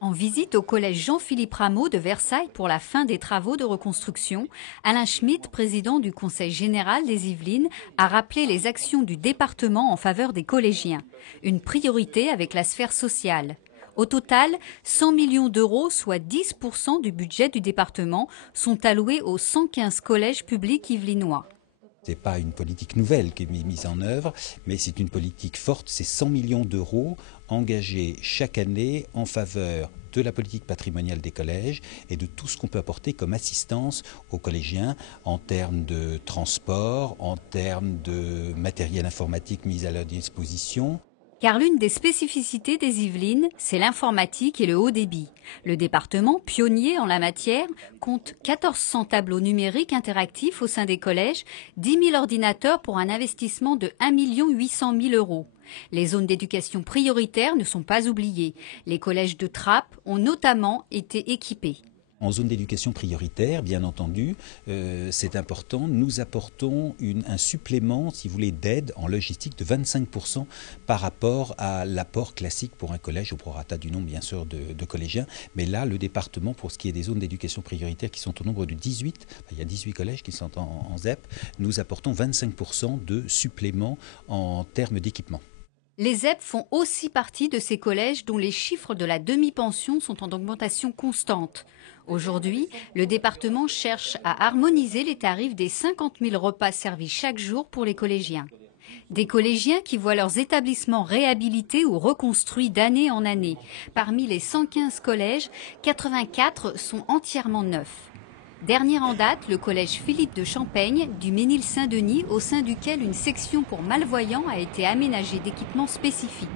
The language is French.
En visite au collège Jean-Philippe Rameau de Versailles pour la fin des travaux de reconstruction, Alain Schmitt, président du Conseil général des Yvelines, a rappelé les actions du département en faveur des collégiens. Une priorité avec la sphère sociale. Au total, 100 millions d'euros, soit 10% du budget du département, sont alloués aux 115 collèges publics yvelinois. Ce n'est pas une politique nouvelle qui est mise en œuvre, mais c'est une politique forte. C'est 100 millions d'euros engagés chaque année en faveur de la politique patrimoniale des collèges et de tout ce qu'on peut apporter comme assistance aux collégiens en termes de transport, en termes de matériel informatique mis à leur disposition. Car l'une des spécificités des Yvelines, c'est l'informatique et le haut débit. Le département, pionnier en la matière, compte 1400 tableaux numériques interactifs au sein des collèges, 10 000 ordinateurs pour un investissement de 1 800 000 euros. Les zones d'éducation prioritaires ne sont pas oubliées. Les collèges de Trappes ont notamment été équipés. En zone d'éducation prioritaire, bien entendu, c'est important, nous apportons un supplément, si vous voulez, d'aide en logistique de 25% par rapport à l'apport classique pour un collège, au prorata du nombre, bien sûr, de collégiens. Mais là, le département, pour ce qui est des zones d'éducation prioritaire, qui sont au nombre de 18, il y a 18 collèges qui sont en ZEP, nous apportons 25% de supplément en termes d'équipement. Les ZEP font aussi partie de ces collèges dont les chiffres de la demi-pension sont en augmentation constante. Aujourd'hui, le département cherche à harmoniser les tarifs des 50 000 repas servis chaque jour pour les collégiens. Des collégiens qui voient leurs établissements réhabilités ou reconstruits d'année en année. Parmi les 115 collèges, 84 sont entièrement neufs. Dernier en date, le collège Philippe de Champaigne du Mesnil-Saint-Denis, au sein duquel une section pour malvoyants a été aménagée d'équipements spécifiques.